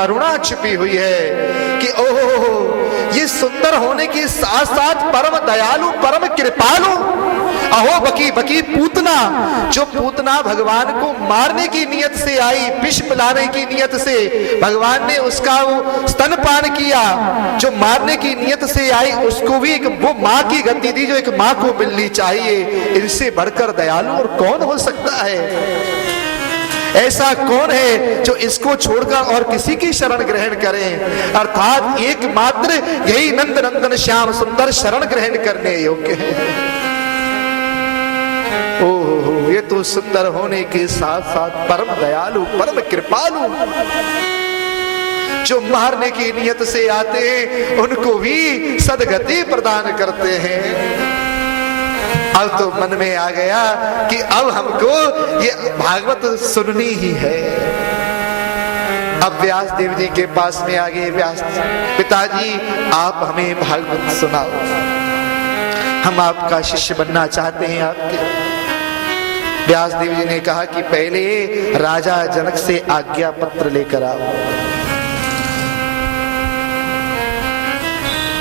करुणा छिपी हुई है कि ओह, ये सुंदर होने के साथ साथ परम दयालु, परम कृपालु। अहो बकी बकी पूतना, जो पूतना भगवान को मारने की नियत से आई, विष पिलाने की नियत से, भगवान ने उसका वो स्तनपान किया, जो मारने की नियत से आई उसको भी एक वो माँ की गति दी जो एक माँ को मिलनी चाहिए। इनसे बढ़कर दयालु और कौन हो सकता है? ऐसा कौन है जो इसको छोड़कर और किसी की शरण ग्रहण करें? अर्थात एकमात्र यही नंद नंदन श्याम सुंदर शरण ग्रहण करने योग्य है। ओह, ये तो सुंदर होने के साथ साथ परम दयालु, परम कृपालु, जो मारने की नियत से आते हैं उनको भी सदगति प्रदान करते हैं। अब तो मन में आ गया कि अब हमको ये भागवत सुननी ही है। अब व्यास देव जी के पास में आ गए। व्यास पिताजी, आप हमें भागवत सुनाओ, हम आपका शिष्य बनना चाहते हैं आपके। व्यास देव जी ने कहा कि पहले राजा जनक से आज्ञा पत्र लेकर आओ।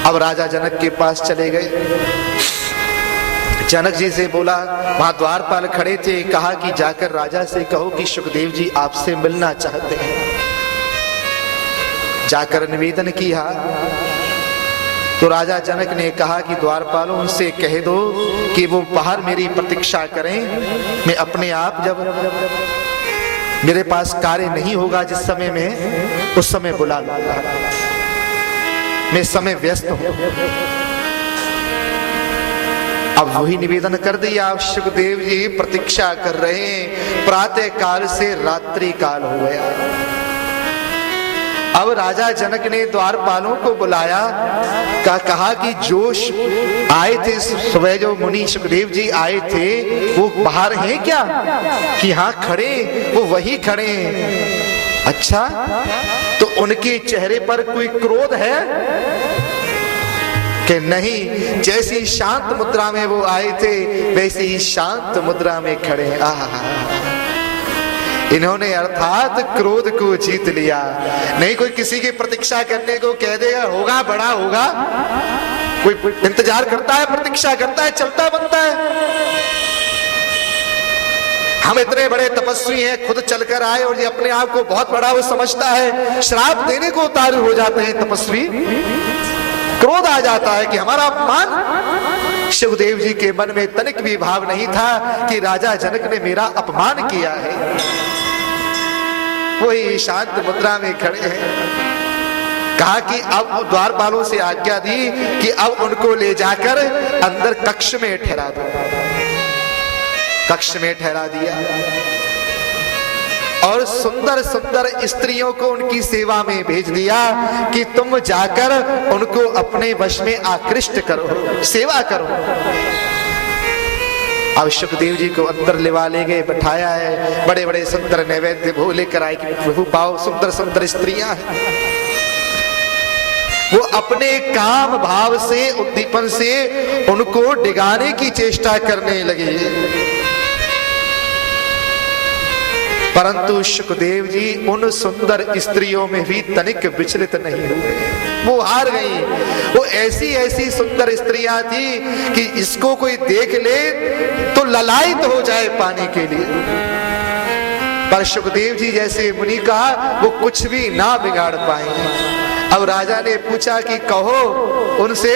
अब राजा जनक के पास चले गए। जनक जी से बोला, वहां द्वारपाल खड़े थे, कहा कि जाकर राजा से कहो कि सुखदेव जी आपसे मिलना चाहते हैं। जाकर निवेदन किया तो राजा जनक ने कहा कि द्वारपालों उनसे कह दो कि वो बाहर मेरी प्रतीक्षा करें, मैं अपने आप जब मेरे पास कार्य नहीं होगा जिस समय में, उस समय बुला लूंगा, मैं समय व्यस्त हूं। अब वही निवेदन कर दिया। आप सुखदेव जी प्रतीक्षा कर रहे हैं, प्रातः काल से रात्रि काल हो गया। अब राजा जनक ने द्वारपालों को बुलाया, कहा कि जो आए थे सुबह, जो मुनि सुखदेव जी आए थे वो बाहर हैं क्या? कि हाँ खड़े, वो वही खड़े हैं। अच्छा, तो उनके चेहरे पर कोई क्रोध है कि नहीं? जैसी शांत मुद्रा में वो आए थे वैसे ही शांत मुद्रा में खड़े हैं। इन्होंने अर्थात क्रोध को जीत लिया। नहीं कोई किसी की प्रतीक्षा करने को कह देगा, होगा बड़ा होगा, कोई इंतजार करता है, प्रतीक्षा करता है, चलता बनता है। हम इतने बड़े तपस्वी हैं, खुद चलकर आए और ये अपने आप को बहुत बड़ा वो समझता है, श्राप देने को उतारू हो जाते हैं तपस्वी। क्रोध आ जाता है कि हमारा अपमान। शिवदेव जी के मन में तनिक भी भाव नहीं था कि राजा जनक ने मेरा अपमान किया है। वही शांत मुद्रा में खड़े हैं। कहा कि अब द्वारपालों से आज्ञा दी कि अब उनको ले जाकर अंदर कक्ष में ठहरा दो। कक्ष में ठहरा दिया और सुंदर सुंदर स्त्रियों को उनकी सेवा में भेज दिया कि तुम जाकर उनको अपने वश में आकृष्ट करो, सेवा करो। अब सुखदेव जी को अंदर लिवा ले गए, बैठाया है, बड़े बड़े सुंदर नैवेद्य भोग लेकर आए कि प्रभु पाओ, सुंदर सुंदर स्त्रियां हैं। वो अपने काम भाव से, उद्दीपन से उनको डिगाने की चेष्टा करने लगे, परंतु सुखदेव जी उन सुंदर स्त्रियों में भी तनिक विचलित नहीं हुए। वो हार गई। वो ऐसी ऐसी सुंदर स्त्रियां थी कि इसको कोई देख ले तो ललायित हो जाए पाने के लिए। पर सुखदेव जी जैसे मुनि का वो कुछ भी ना बिगाड़ पाए। अब राजा ने पूछा कि कहो उनसे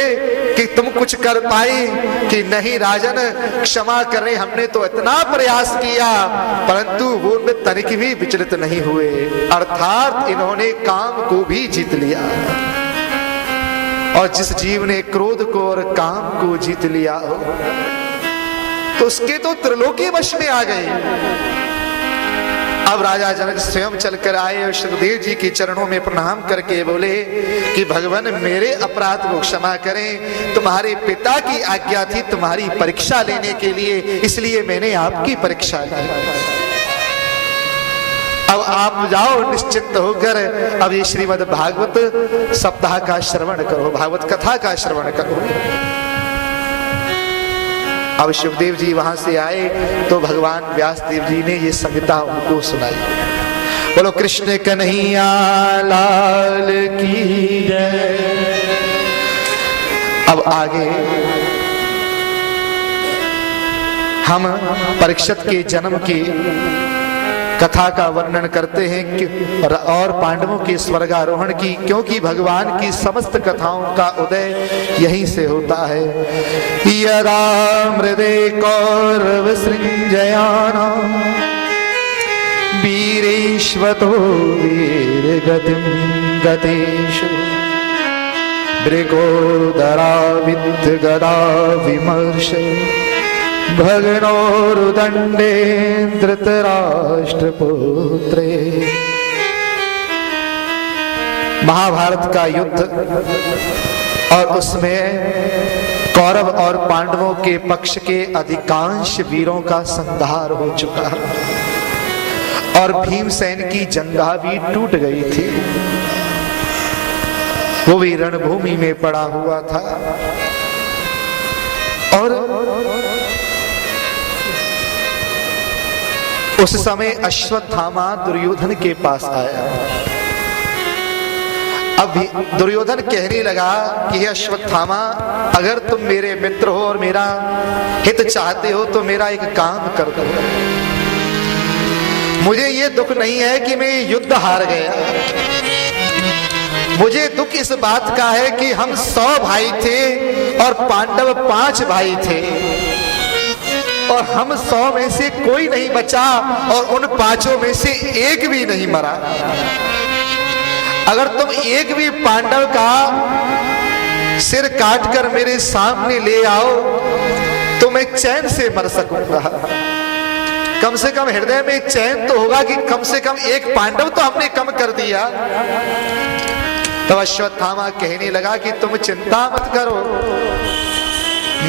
कि तुम कुछ कर पाई कि नहीं? राजन क्षमा करें, हमने तो इतना प्रयास किया परंतु वो उनमें तनिक भी विचलित नहीं हुए। अर्थात इन्होंने काम को भी जीत लिया। और जिस जीव ने क्रोध को और काम को जीत लिया हो तो उसके तो त्रिलोकी वश में आ गए। अब राजा जनक स्वयं चलकर आए और सुखदेव जी के चरणों में प्रणाम करके बोले कि भगवान मेरे अपराध को क्षमा करें, तुम्हारे पिता की आज्ञा थी तुम्हारी परीक्षा लेने के लिए, इसलिए मैंने आपकी परीक्षा ली। अब आप जाओ निश्चिंत होकर, अब ये श्रीमद् भागवत सप्ताह का श्रवण करो, भागवत कथा का श्रवण करो। अब शिवदेव जी वहां से आए तो भगवान व्यास देव जी ने ये संहिता उनको सुनाई। बोलो कृष्ण कन्हैया लाल की जय। अब आगे हम परीक्षित के जन्म की कथा का वर्णन करते हैं कि और पांडवों के स्वर्गारोहण की, क्योंकि भगवान की समस्त कथाओं का उदय यहीं से होता है। यदा मृदे कौरव सृंजयाना वीरेश्वतो वीर गतिम गतेषु मृगोदरा विद्ध गदा विमर्श भगनोरुदंडे धृतराष्ट्रपुत्रे। महाभारत का युद्ध और उसमें कौरव और पांडवों के पक्ष के अधिकांश वीरों का संहार हो चुका और भीमसेन की जंघा भी टूट गई थी। वो भी रणभूमि में पड़ा हुआ था और उस समय अश्वत्थामा दुर्योधन के पास आया। अब दुर्योधन कहने लगा कि हे अश्वत्थामा, अगर तुम मेरे मित्र हो और मेरा हित चाहते हो तो मेरा एक काम कर दो। मुझे ये दुख नहीं है कि मैं युद्ध हार गया, मुझे दुख इस बात का है कि हम 100 भाई थे और पांडव 5 भाई थे और हम 100 में से कोई नहीं बचा और उन 5 में से एक भी नहीं मरा। अगर तुम एक भी पांडव का सिर काटकर मेरे सामने ले आओ तो मैं चैन से मर सकूंगा। कम से कम हृदय में चैन तो होगा कि कम से कम एक पांडव तो हमने कम कर दिया। तो अश्वत्थामा कहने लगा कि तुम चिंता मत करो,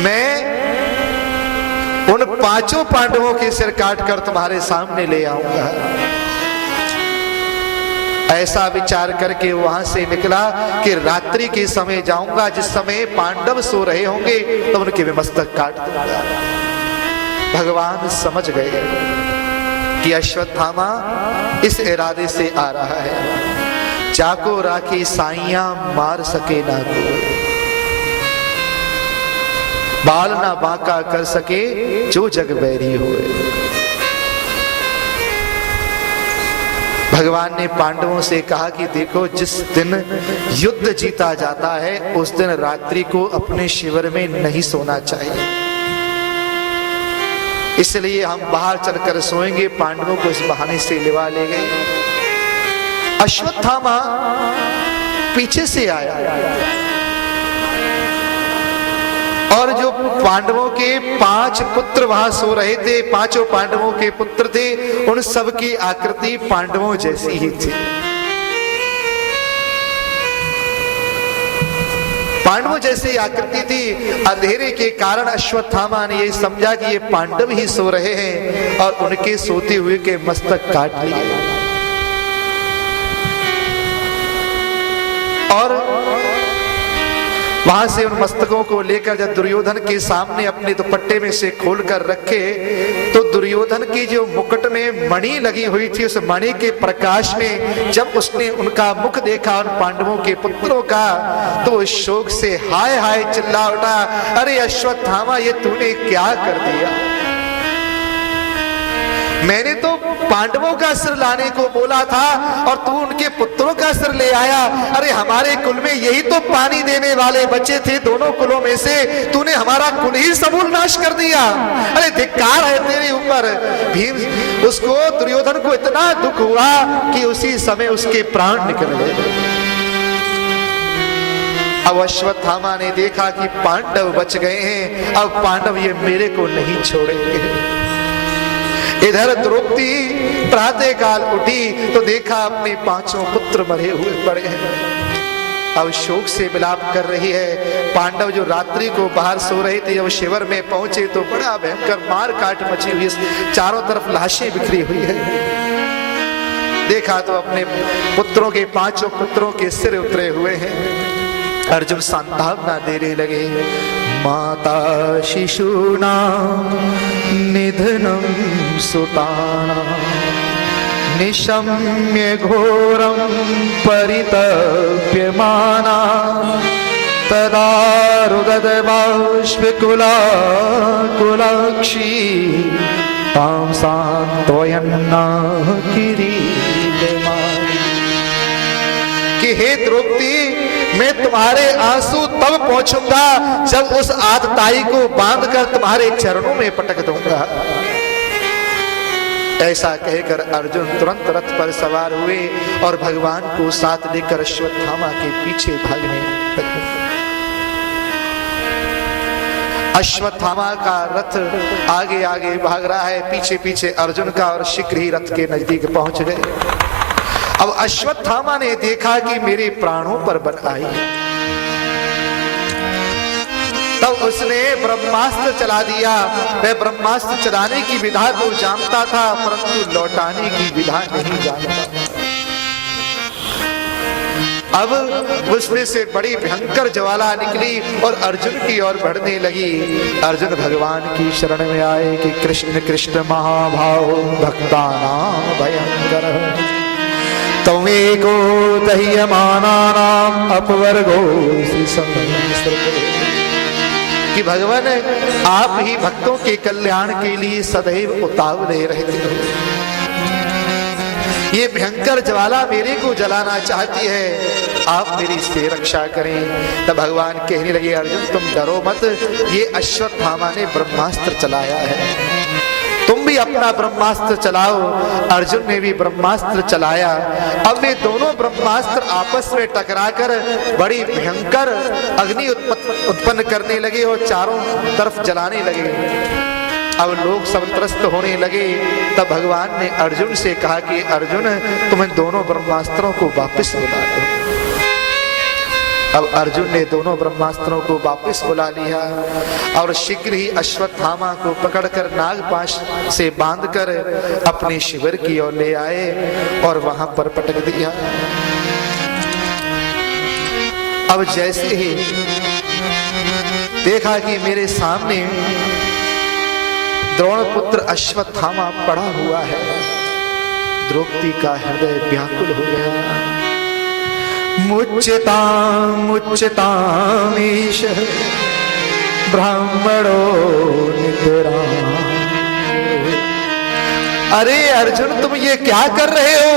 मैं उन 5 पांडवों के सिर काटकर तुम्हारे सामने ले आऊंगा। ऐसा विचार करके वहां से निकला कि रात्रि के समय जाऊंगा, जिस समय पांडव सो रहे होंगे तो उनके मस्तक काट दूंगा। भगवान समझ गए कि अश्वत्थामा इस इरादे से आ रहा है। चाको राखी साइया मार सके ना कोई, बाल ना बांका कर सके जो जग बैरी होए। भगवान ने पांडवों से कहा कि देखो, जिस दिन युद्ध जीता जाता है उस दिन रात्रि को अपने शिविर में नहीं सोना चाहिए, इसलिए हम बाहर चलकर सोएंगे। पांडवों को इस बहाने से लिवा ले गए। अश्वत्थामा पीछे से आया और जो पांडवों के 5 पुत्र वहां सो रहे थे, 5 पांडवों के पुत्र थे, उन सब की आकृति पांडवों जैसी ही थी। पांडवों जैसी आकृति थी। अंधेरे के कारण अश्वत्थामा ने ये समझा कि ये पांडव ही सो रहे हैं और उनके सोते हुए के मस्तक काट लिए और वहां से उन मस्तकों को लेकर जब दुर्योधन के सामने अपने दुपट्टे में से खोलकर रखे तो दुर्योधन की जो मुकुट में मणि लगी हुई थी, उस मणि के प्रकाश में जब उसने उनका मुख देखा उन पांडवों के पुत्रों का, तो शोक से हाय हाय चिल्ला उठा, अरे अश्वत्थामा, ये तूने क्या कर दिया? मैंने तो पांडवों का सिर लाने को बोला था और तू उनके पुत्रों का सिर ले आया। अरे हमारे कुल में यही तो पानी देने वाले बच्चे थे, दोनों कुलों में से तूने हमारा कुल ही समूल नाश कर दिया। अरे धिक्कार है तेरे ऊपर। भीम उसको, दुर्योधन को इतना दुख हुआ कि उसी समय उसके प्राण निकल गए। अब अश्वत्थामा ने देखा कि पांडव बच गए हैं, अब पांडव ये मेरे को नहीं छोड़ेंगे। इधर द्रौपदी प्रातः काल उठी तो देखा अपने 5 पुत्र मरे हुए पड़े हैं। अब शोक से विलाप कर रही है। पांडव जो रात्रि को बाहर सो रहे थे, जब शिविर में पहुंचे तो बड़ा भयंकर मार काट मची हुई, चारों तरफ लाशें बिखरी हुई है। देखा तो अपने पुत्रों के 5 पुत्रों के सिर उतरे हुए हैं। अर्जुन सांत्वना देने लगे, माता शिशूना निधनम सुताना निशम्य घोरं परितप्यमाना तदा रुदद्बाष्पकुलाक्षी तां सान्त्वयन्ना किरीटमाली। कि हे द्रौपदी, मैं तुम्हारे आंसू तब पहुंचूंगा जब उस आतताई को बांधकर तुम्हारे चरणों में पटक दूंगा। ऐसा कहकर अर्जुन तुरंत रथ पर सवार हुए और भगवान को साथ लेकर अश्वत्थामा के पीछे भागने लगे। अश्वत्थामा का रथ आगे आगे भाग रहा है, पीछे पीछे अर्जुन का, और शीघ्र ही रथ के नजदीक पहुंच गए। अब अश्वत्थामा ने देखा कि मेरे प्राणों पर बन आई, तब उसने ब्रह्मास्त्र चला दिया। वह ब्रह्मास्त्र चलाने की विधा तो जानता था, परंतु लौटाने की विधा नहीं जानता। अब उसमें से बड़ी भयंकर ज्वाला निकली और अर्जुन की ओर बढ़ने लगी। अर्जुन भगवान की शरण में आए कि कृष्ण कृष्ण महाभाव भक्तानां भयंकर त्वमेको दह्यमानानां अपवर्गो कि भगवान आप ही भक्तों के कल्याण के लिए सदैव उतावले रहते हो। ये भयंकर ज्वाला मेरे को जलाना चाहती है, आप मेरी से रक्षा करें। तब भगवान कहने लगे, अर्जुन तुम डरो मत, ये अश्वत्थामा ने ब्रह्मास्त्र चलाया है, तुम भी अपना ब्रह्मास्त्र चलाओ। अर्जुन ने भी ब्रह्मास्त्र चलाया। अब वे दोनों ब्रह्मास्त्र आपस में टकराकर बड़ी भयंकर अग्नि उत्पन्न करने लगे और चारों तरफ जलाने लगे। अब लोग सब त्रस्त होने लगे। तब भगवान ने अर्जुन से कहा कि अर्जुन तुम इन दोनों ब्रह्मास्त्रों को वापस बुला लो। अब अर्जुन ने दोनों ब्रह्मास्त्रों को वापस बुला लिया और शीघ्र ही अश्वत्थामा को पकड़कर नागपाश से बांधकर अपने शिविर की ओर ले आए और वहां पर पटक दिया। अब जैसे ही देखा कि मेरे सामने द्रोणपुत्र अश्वत्थामा पड़ा हुआ है, द्रौपदी का हृदय व्याकुल हो गया। मुच्यतामीश ब्राह्मणो निद्रा। अरे अर्जुन तुम ये क्या कर रहे हो?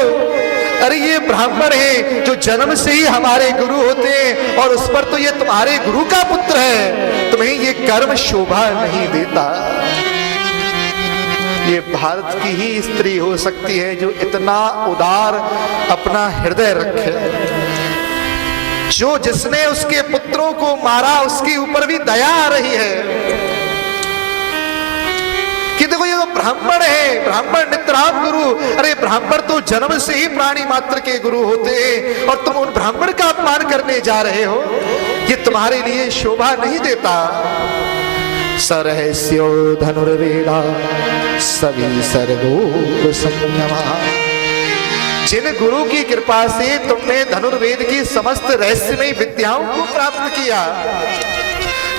अरे ये ब्राह्मण है जो जन्म से ही हमारे गुरु होते हैं और उस पर तो ये तुम्हारे गुरु का पुत्र है, तुम्हें ये कर्म शोभा नहीं देता। ये भारत की ही स्त्री हो सकती है जो इतना उदार अपना हृदय रखे, जो जिसने उसके पुत्रों को मारा उसके ऊपर भी दया आ रही है कि देखो ये ब्राह्मण है, ब्राह्मण नित्राम गुरु। अरे ब्राह्मण तो जन्म से ही प्राणी मात्र के गुरु होते हैं और तुम उन ब्राह्मण का अपमान करने जा रहे हो, ये तुम्हारे लिए शोभा नहीं देता। सरहस्यो धनुर्वेदा सभी सर्गो संयमा। जिन गुरु की कृपा से तुमने धनुर्वेद की समस्त रहस्यमय विद्याओं को प्राप्त किया,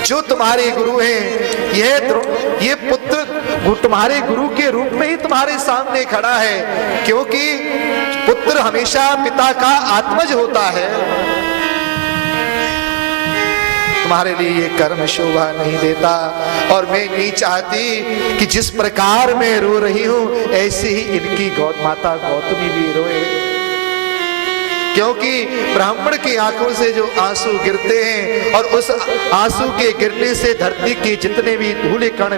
जो तुम्हारे गुरु हैं, ये पुत्र तुम्हारे गुरु के रूप में ही तुम्हारे सामने खड़ा है, क्योंकि पुत्र हमेशा पिता का आत्मज होता है। तुम्हारे लिए ये कर्म शोभा नहीं देता और मैं नहीं चाहती कि जिस प्रकार मैं रो रही हूं ऐसे ही इनकी माता गौतमी भी रोए, क्योंकि ब्राह्मण की आंखों से जो आंसू गिरते हैं और उस आंसू के गिरने से धरती के जितने भी धूले कण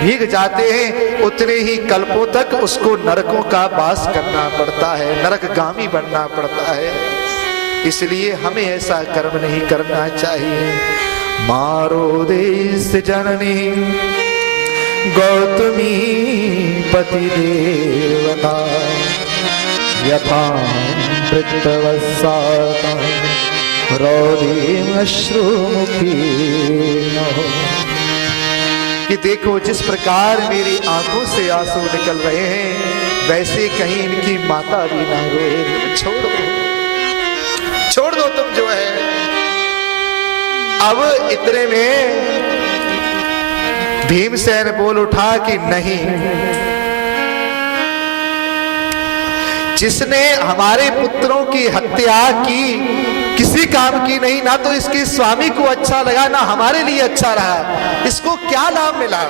भीग जाते हैं उतने ही कल्पों तक उसको नरकों का वास करना पड़ता है, नरकगामी बनना पड़ता है। इसलिए हमें ऐसा कर्म नहीं करना चाहिए। मारो देश जननी गौतमी पति देवता यथा अश्रुमुखी। कि देखो जिस प्रकार मेरी आंखों से आंसू निकल रहे हैं वैसे कहीं इनकी माता भी ना रोए। छोड़ दो तुम जो है। अब इतने में भीमसेन बोल उठा कि नहीं, जिसने हमारे पुत्रों की हत्या की किसी काम की नहीं, ना तो इसके स्वामी को अच्छा लगा ना हमारे लिए अच्छा रहा। इसको क्या लाभ मिला,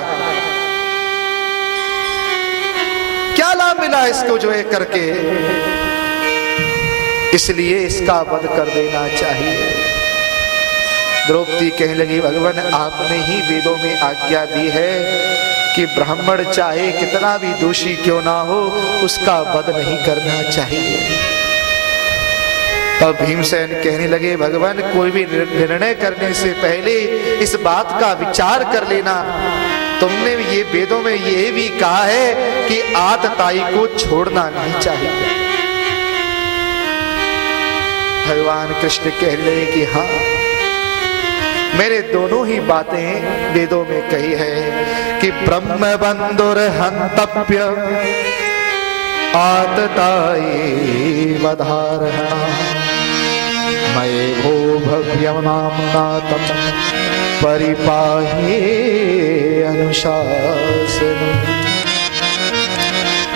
क्या लाभ मिला इसको जो है करके? इसलिए इसका वध कर देना चाहिए। द्रौपदी कहने लगी भगवान आपने ही वेदों में आज्ञा दी है कि ब्राह्मण चाहे कितना भी दोषी क्यों ना हो उसका वध नहीं करना चाहिए। तब भीमसेन कहने लगे भगवान कोई भी निर्णय करने से पहले इस बात का विचार कर लेना। तुमने ये वेदों में ये भी कहा है कि आतताई को छोड़ना नहीं चाहिए। भगवान कृष्ण कह रहे कि हाँ मैंने दोनों ही बातें वेदों में कही है कि ब्रह्म बंधुर हंतव्य आतताई वधारणा मये भो भव्यम नामनातम परिपाहे अनुशासन।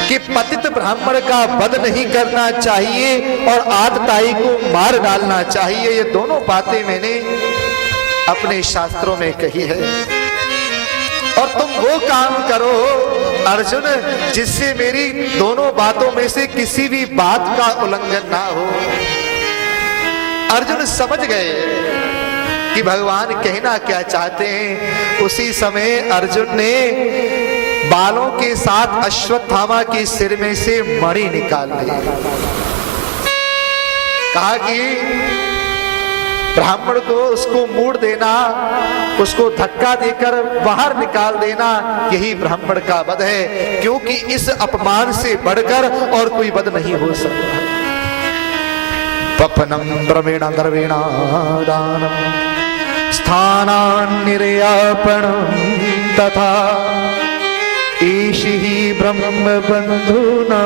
कि पतित ब्राह्मण का वध नहीं करना चाहिए और आतताई को मार डालना चाहिए। ये दोनों बातें मैंने अपने शास्त्रों में कही है। और तुम वो काम करो अर्जुन जिससे मेरी दोनों बातों में से किसी भी बात का उल्लंघन ना हो। अर्जुन समझ गए कि भगवान कहना क्या चाहते हैं। उसी समय अर्जुन ने बालों के साथ अश्वत्थामा के सिर में से मणि निकाल ली। कहा कि ब्राह्मण को उसको मोड़ देना, उसको धक्का देकर बाहर निकाल देना, यही ब्राह्मण का वध है। क्योंकि इस अपमान से बढ़कर और कोई वध नहीं हो सकता। पपनम द्रविण द्रविणादानम स्थानान्निर्यापणम तथा ईशि ही ब्रह्म बंधुना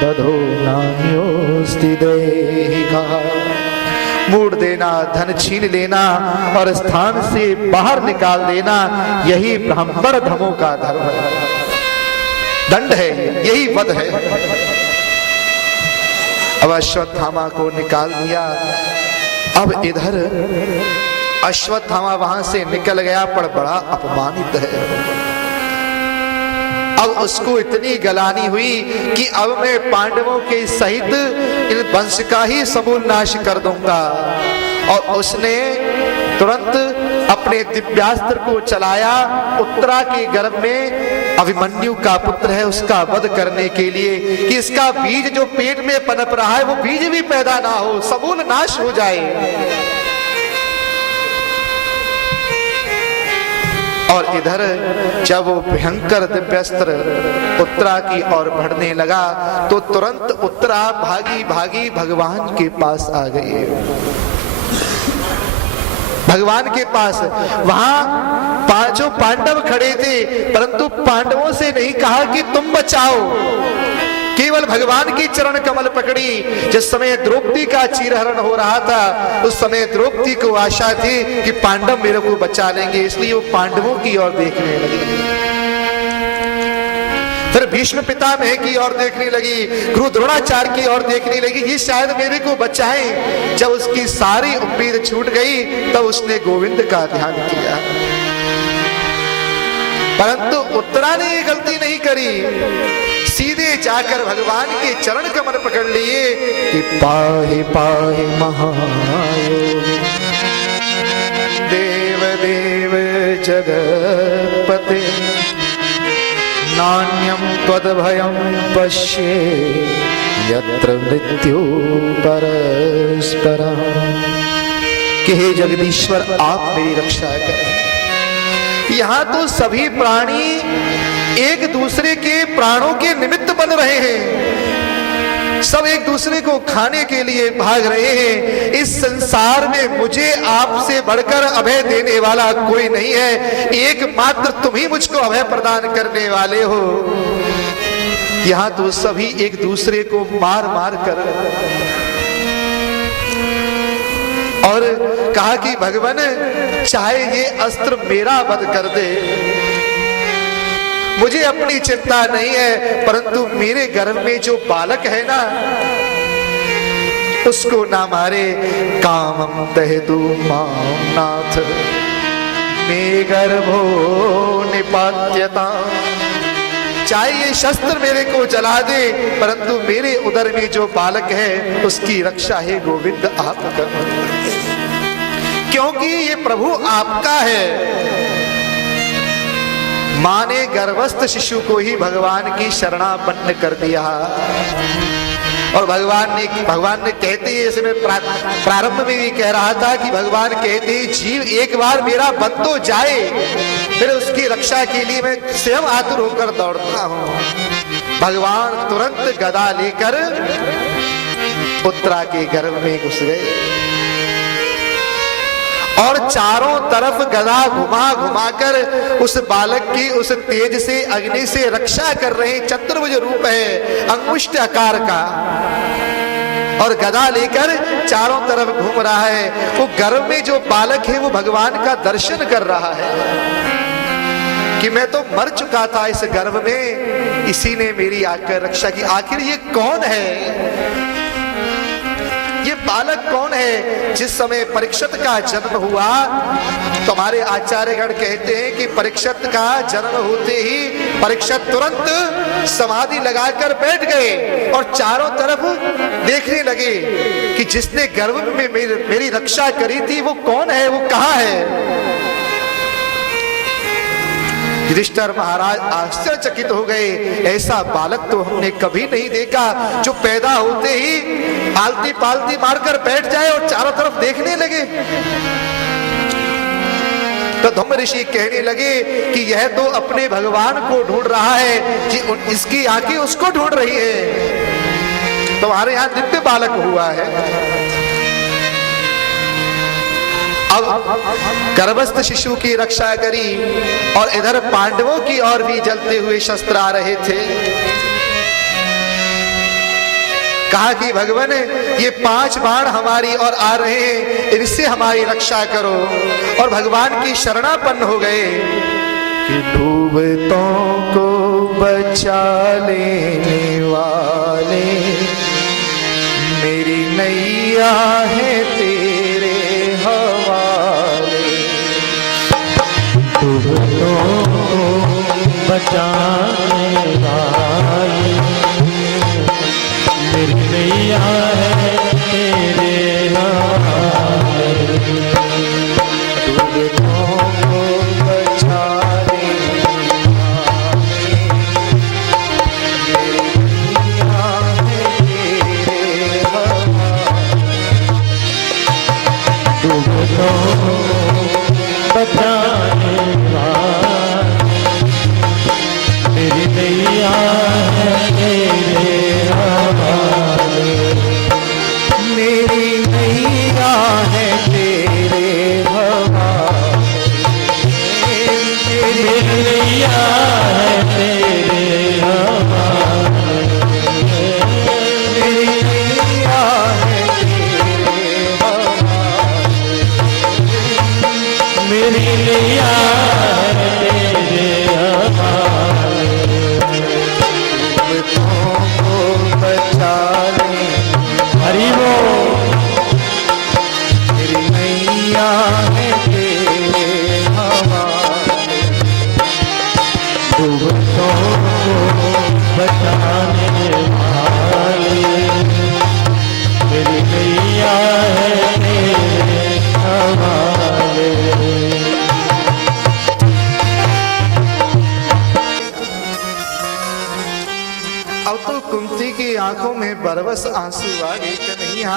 दधो नान्योस्ति देहिका। मोड़ देना, धन छीन लेना और स्थान से बाहर निकाल देना, यही ब्राह्मण धमों का धर्म है, दंड है, यही वध है। अब अश्वत्थामा को निकाल दिया। अब इधर अश्वत्थामा वहां से निकल गया पर बड़ा अपमानित है। अब उसको इतनी गलानी हुई कि अब मैं पांडवों के सहित इन वंश का ही समूल नाश कर दूंगा। और उसने तुरंत अपने दिव्यास्त्र को चलाया उत्तरा के गर्भ में, अभिमन्यु का पुत्र है, उसका वध करने के लिए कि इसका बीज जो पेट में पनप रहा है वो बीज भी पैदा ना हो, समूल नाश हो जाए। और इधर जब वो भयंकर दिव्यास्त्र उत्तरा की ओर बढ़ने लगा तो तुरंत उत्तरा भागी भागी भगवान के पास आ गई। भगवान के पास वहां पांचों पांडव खड़े थे, परंतु पांडवों से नहीं कहा कि तुम बचाओ, केवल भगवान की चरण कमल पकड़ी। जिस समय द्रौपदी का चीरहरण हो रहा था उस समय द्रौपदी को आशा थी कि पांडव मेरे को बचा लेंगे, इसलिए वो पांडवों की ओर देखने लगी। फिर भीष्म पितामह की ओर देखने लगी, गुरु द्रोणाचार्य की ओर देखने लगी, ये शायद मेरे को बचाएं। जब उसकी सारी उम्मीद छूट गई तब उसने गोविंद का ध्यान किया। परंतु उत्तरा ने ये गलती नहीं करी, सीधे जाकर भगवान के चरण कमल पकड़ लिए कि पाहि पाहि महायोगी देव देव जगत्पते नान्यं त्वद्भयं पश्ये यत्र मृत्यु परस्परम्। कि हे जगदीश्वर आप मेरी रक्षा करें। यहाँ तो सभी प्राणी एक दूसरे के प्राणों के निमित्त बन रहे हैं, सब एक दूसरे को खाने के लिए भाग रहे हैं। इस संसार में मुझे आपसे बढ़कर अभय देने वाला कोई नहीं है, एकमात्र तुम ही मुझको अभय प्रदान करने वाले हो। यहाँ तो सभी एक दूसरे को मार मार कर और कहा कि भगवान चाहे ये अस्त्र मेरा वध कर दे, मुझे अपनी चिंता नहीं है, परंतु मेरे गर्भ में जो बालक है ना, उसको ना मारे। कामम दहेतु माम नाथ मे गर्भो निपात्यता। चाहे ये शस्त्र मेरे को जला दे, परंतु मेरे उदर में जो बालक है उसकी रक्षा है गोविंद आप कर, क्योंकि ये प्रभु आपका है। मां ने गर्भस्थ शिशु को ही भगवान की शरणापन्न कर दिया। और भगवान ने कहते ही, जैसे मैं प्रारंभ में भी कह रहा था कि भगवान कहते ही जीव एक बार मेरा बन तो जाए, फिर उसकी रक्षा के लिए मैं स्वयं आतुर होकर दौड़ता हूं। भगवान तुरंत गदा लेकर पुत्रा के गर्भ में घुस गए और चारों तरफ गदा घुमा घुमाकर उस बालक की उस तेज से, अग्नि से रक्षा कर रहे। चतुर्भुज रूप है, अंगुष्ठ आकार का, और गदा लेकर चारों तरफ घूम रहा है। वो गर्भ में जो बालक है वो भगवान का दर्शन कर रहा है कि मैं तो मर चुका था इस गर्भ में, इसी ने मेरी आकर रक्षा की। आखिर ये कौन है, ये बालक कौन है? जिस समय परीक्षित का जन्म हुआ तो हमारे आचार्यगण कहते हैं कि परीक्षित का जन्म होते ही परीक्षित तुरंत समाधि लगाकर बैठ गए और चारों तरफ देखने लगे कि जिसने गर्भ में मेरी रक्षा करी थी वो कौन है, वो कहां है। युधिष्ठिर महाराज आश्चर्यचकित हो गए, ऐसा बालक तो हमने कभी नहीं देखा जो पैदा होते ही आलती पालती मारकर बैठ जाए और चारों तरफ देखने लगे। तो धम्म ऋषि कहने लगे कि यह तो अपने भगवान को ढूंढ रहा है, कि इसकी आंखें उसको ढूंढ रही है। तो हमारे यहां दिव्य बालक हुआ है। अब गर्भस्थ शिशु की रक्षा करी और इधर पांडवों की ओर भी जलते हुए शस्त्र आ रहे थे। कहा कि भगवान ये 5 बाण हमारी ओर आ रहे हैं, इनसे हमारी रक्षा करो। और भगवान की शरणापन्न हो गए कि डूबतों को बचा लेने वाले मेरी नैया है तेरे हवाले। डूबतों को बचाने वाले मेरी नैया है तेरे हवाले। डूबतों को बचाने मेरी नैया है तेरे हवाले। मेरी नैया है तेरे हवाले। मेरी नैया है तेरे हवाले। मेरी नैया है तेरे हवाले। मेरी नैया है तेरे हवाले। डूबतों को बचा ले हरि बोल। मेरी नैया है तेरे हवाले। डूबतों को बचाने वाले मेरी नैया है तेरे हवाले। अब तो कुंती की आंखों में बरबस आंसू आ गए कन्हैया,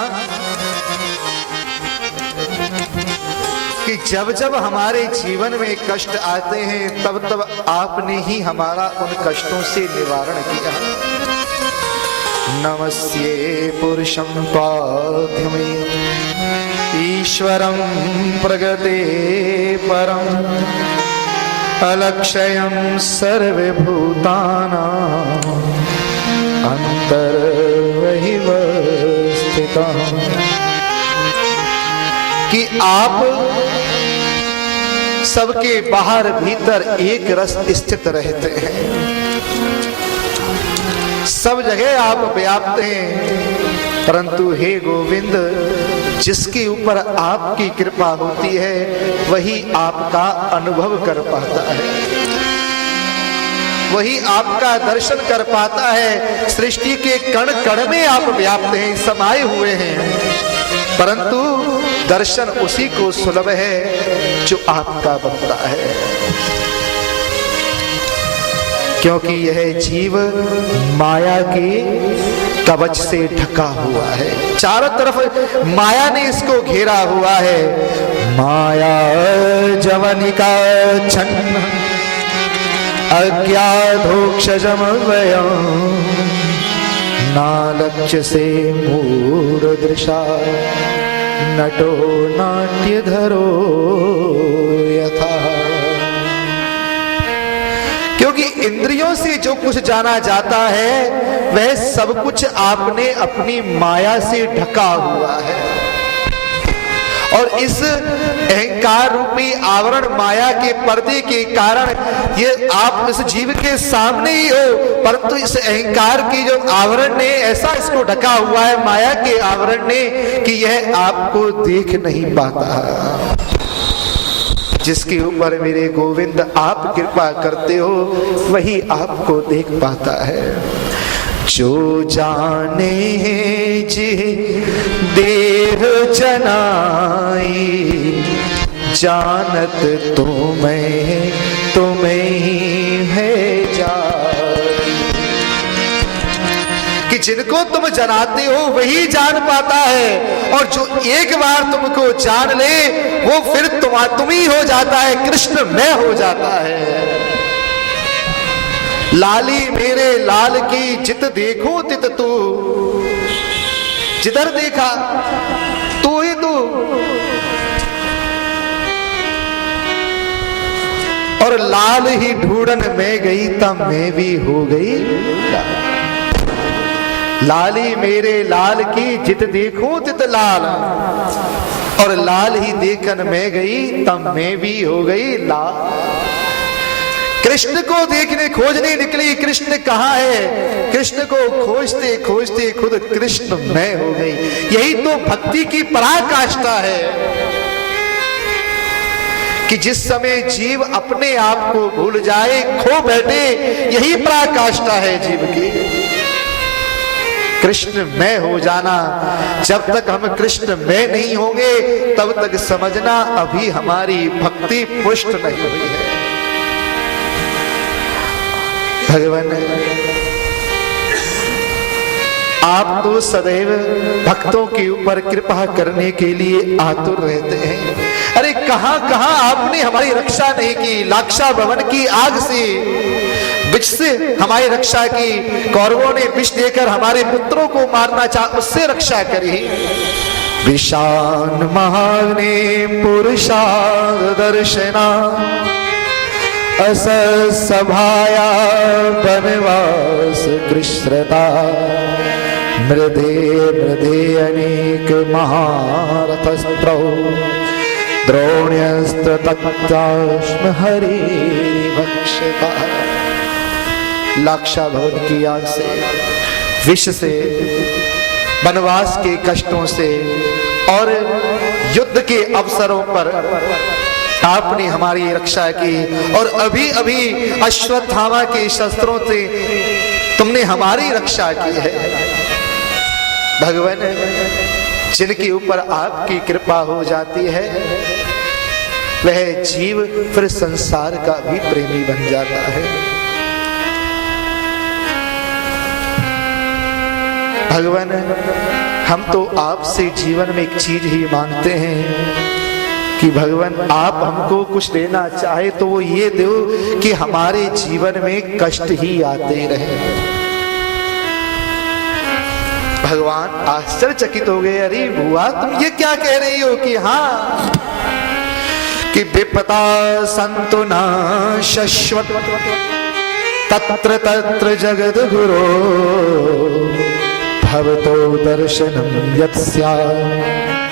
कि जब जब हमारे जीवन में कष्ट आते हैं तब तब आपने ही हमारा उन कष्टों से निवारण किया। नमस्ये पुरुषं पार्थ्यमे ईश्वरं प्रगते परम अलक्षयं सर्वभूतानां अंतर्वहिव स्थितम्। कि आप सबके बाहर भीतर एक रस स्थित रहते हैं। सब जगह आप व्याप्त हैं, परंतु हे गोविंद, जिसके ऊपर आपकी कृपा होती है वही आपका अनुभव कर पाता है, वही आपका दर्शन कर पाता है। सृष्टि के कण कण में आप व्याप्त हैं, समाये हुए हैं, परंतु दर्शन उसी को सुलभ है जो आपका बनता है। क्योंकि यह जीव माया के कवच से ढका हुआ है, चारों तरफ माया ने इसको घेरा हुआ है। माया जवनिका छन्न अज्ञाधोक्षजमवयं नालक्ष्य से मूढ़दृशा नटो नाट्यधरो यथा। क्योंकि इंद्रियों से जो कुछ जाना जाता है वह सब कुछ आपने अपनी माया से ढका हुआ है, और इस अहंकार रूपी आवरण माया के पर्दे के कारण ये आप इस जीव के सामने ही हो, परंतु इस अहंकार की जो आवरण ने ऐसा इसको ढका हुआ है माया के आवरण ने कि यह आपको देख नहीं पाता। जिसके ऊपर मेरे गोविंद आप कृपा करते हो वही आपको देख पाता है। जो जाने जी देह जनाई जानत तुम्हें ही है जाई। कि जिनको तुम जनाते हो वही जान पाता है, और जो एक बार तुमको जान ले वो फिर तुम ही हो जाता है, कृष्ण मैं हो जाता है। लाली मेरे लाल की जित देखो तित तू, जिधर देखा तू ही तू। और लाल ही ढूंढन में गई तब मैं भी हो गई लाली मेरे लाल की जित देखो तित लाल, और लाल ही देखन में गई तब मैं भी हो गई लाल। कृष्ण को देखने खोजने निकली, कृष्ण कहाँ है? कृष्ण को खोजते खोजते खुद कृष्ण मैं हो गई। यही तो भक्ति की पराकाष्ठा है कि जिस समय जीव अपने आप को भूल जाए, खो बैठे, यही पराकाष्ठा है जीव की। कृष्ण मैं हो जाना। जब तक हम कृष्ण मैं नहीं होंगे तब तक समझना अभी हमारी भक्ति पुष्ट नहीं हुई है। भगवान आप तो सदैव भक्तों के ऊपर कृपा करने के लिए आतुर रहते हैं। अरे कहां कहां आपने हमारी रक्षा नहीं की। लाक्षा भवन की आग से, विष से हमारी रक्षा की। कौरवों ने विष देकर हमारे पुत्रों को मारना चाहा, उससे रक्षा करी। विशान महाग्नि पुरुषाद दर्शना अस सभाया वनवास कृष्णता मृदे मृदे अनेक महारथस्त्रौ द्रोण्यस्त्र तत्ताश्म हरि भक्षता। लाक्षा भवन की आग से, विष से, वनवास के कष्टों से और युद्ध के अवसरों पर आपने हमारी रक्षा की। और अभी अभी अश्वत्थामा के शस्त्रों से तुमने हमारी रक्षा की है। भगवान जिनके ऊपर आपकी कृपा हो जाती है वह जीव फिर संसार का भी प्रेमी बन जाता है। भगवान हम तो आपसे जीवन में एक चीज ही मांगते हैं कि भगवान आप हमको कुछ देना चाहे तो वो ये दो कि हमारे जीवन में कष्ट ही आते रहे। भगवान आश्चर्यचकित हो गए। अरे बुआ तुम ये क्या कह रही हो कि हाँ कि विपदा संतु न शश्वत तत्र तत्र जगद गुरो भवतो दर्शनम यत्स्या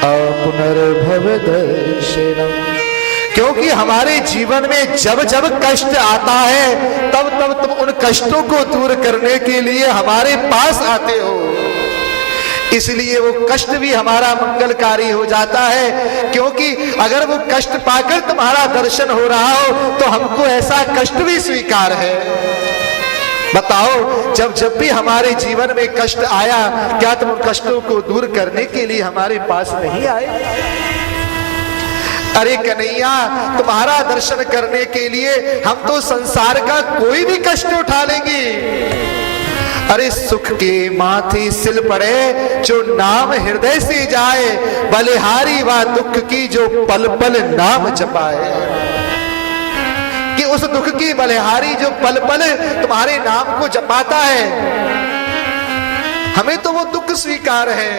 पुनर्भव दर्शनम। क्योंकि हमारे जीवन में जब जब कष्ट आता है तब तब तुम उन कष्टों को दूर करने के लिए हमारे पास आते हो, इसलिए वो कष्ट भी हमारा मंगलकारी हो जाता है। क्योंकि अगर वो कष्ट पाकर तुम्हारा दर्शन हो रहा हो तो हमको ऐसा कष्ट भी स्वीकार है। बताओ, जब जब भी हमारे जीवन में कष्ट आया, क्या तुम उन कष्टों को दूर करने के लिए हमारे पास नहीं आए? अरे कन्हैया, तुम्हारा दर्शन करने के लिए हम तो संसार का कोई भी कष्ट उठा लेंगे। अरे सुख के माथे सिल पड़े जो नाम हृदय से जाए, बलिहारी व दुख की जो पल पल नाम जपाए। कि उस दुख की बलिहारी जो पल पल तुम्हारे नाम को जपाता है, हमें तो वो दुख स्वीकार है।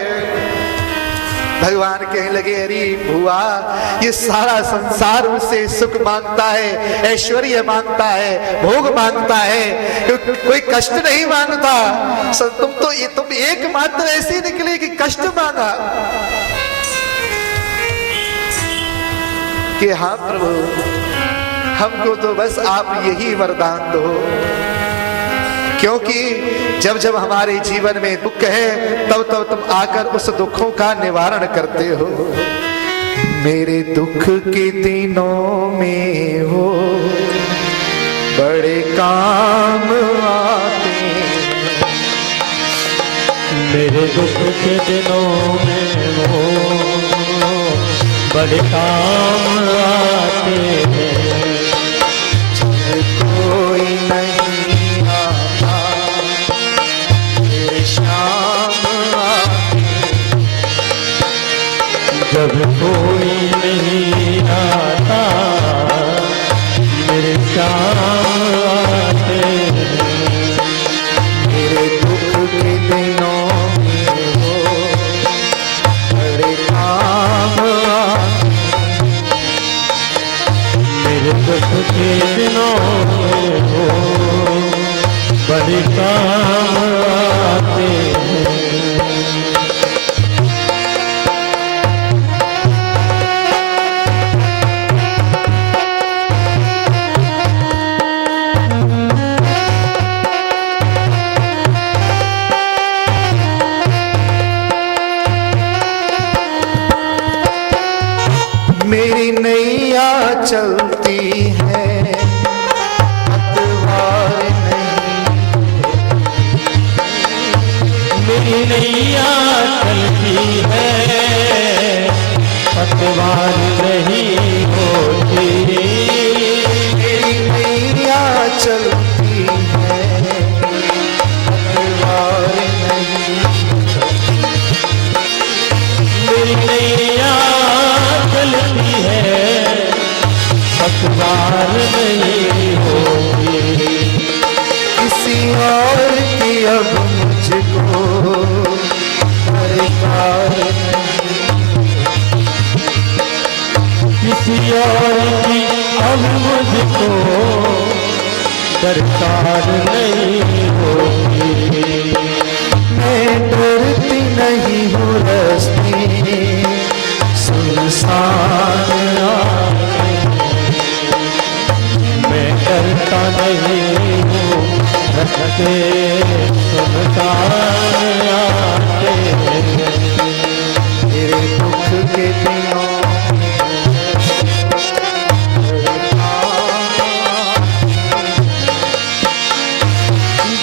भगवान कहने लगे, अरे बुआ, ये सारा संसार मुझसे सुख मांगता है, ऐश्वर्य मांगता है, भोग मांगता है, कोई कष्ट नहीं मांगता। तुम एकमात्र ऐसी निकले कि कष्ट मांगा। कि हाँ प्रभु, हमको तो बस आप यही वरदान दो। क्योंकि जब जब हमारे जीवन में दुख है तब तब तुम आकर उस दुखों का निवारण करते हो। मेरे दुख के दिनों में हो बड़े काम आते, मेरे दुख के दिनों में हो बड़े काम आते हैं। कोई नहीं आता मेरे शाम आते, जब कोई नहीं आता मेरे शाम आते हैं। मेरे दुख के दिनों में हो बड़े काम आते, मेरे दुख के दिनों में हो बड़े काम आते हैं। मेरी नैया चलती है पतवार नहीं, मेरी नैया चलती है पतवार नहीं होती। मेरी नैया चलती है पतवार नहीं, मेरी नैया चलती है पतवार नहीं होती। किसी और की अब मुझको दरकार नहीं, किसी और की अब मुझको दरकार नहीं होती। मैं डरती नहीं हूँ रस्ते सुनसान आए, मैं डरता नहीं हूँ रखते सुनसान आते हैं। मेरे दुख के दिनों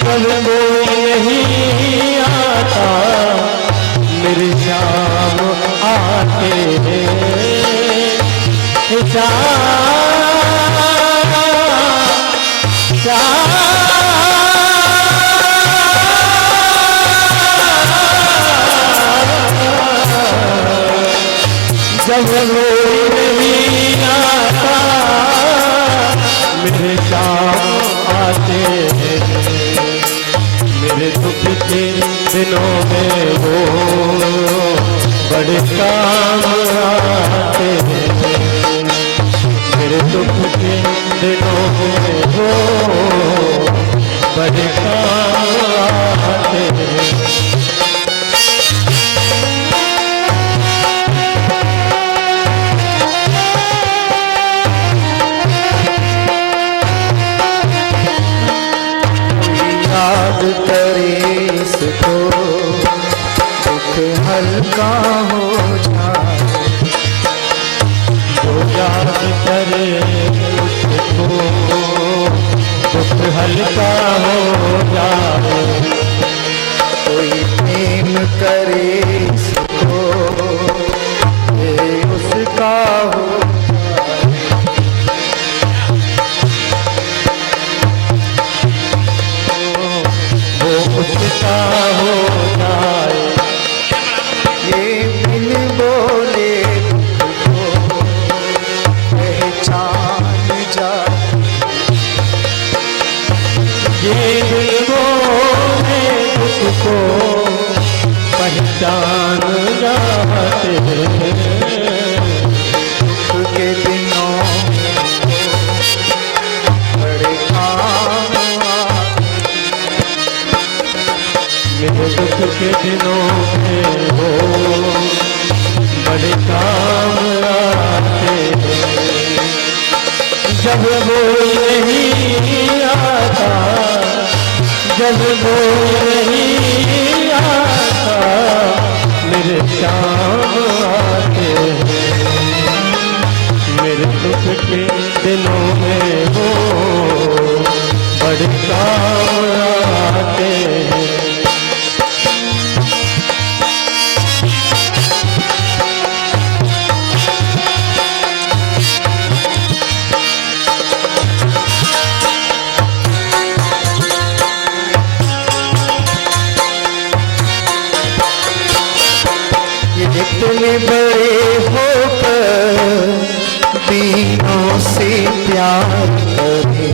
जब कोई नहीं आता मेरे शाम आते हैं। जब कोई नहीं आता मेरे शाम आते हैं। मेरे दुख के दिनों में वो बड़े काम आते हैं। मेरे दुख के दिनों में वो बड़े काम आते हैं। के दिनों बड़े काम मेरे दुख के दिनों में हो बड़े काम आते हैं। जब वो नहीं आता, जब वो नहीं आता, मेरे काम आते हैं। मेरे दुख के दिनों में वो बड़े काम आते हैं। इतने बड़े होकर दीनों से प्यार करे,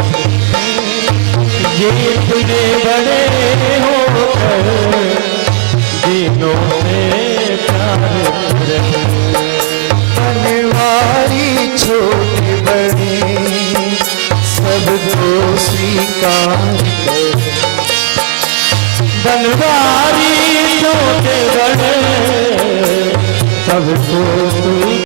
ये इतने बड़े होकर दिनों में प्यार करे। बनवारी छोटे बड़े सबको स्वीकार करे, बनवारी छोटे बड़े सबको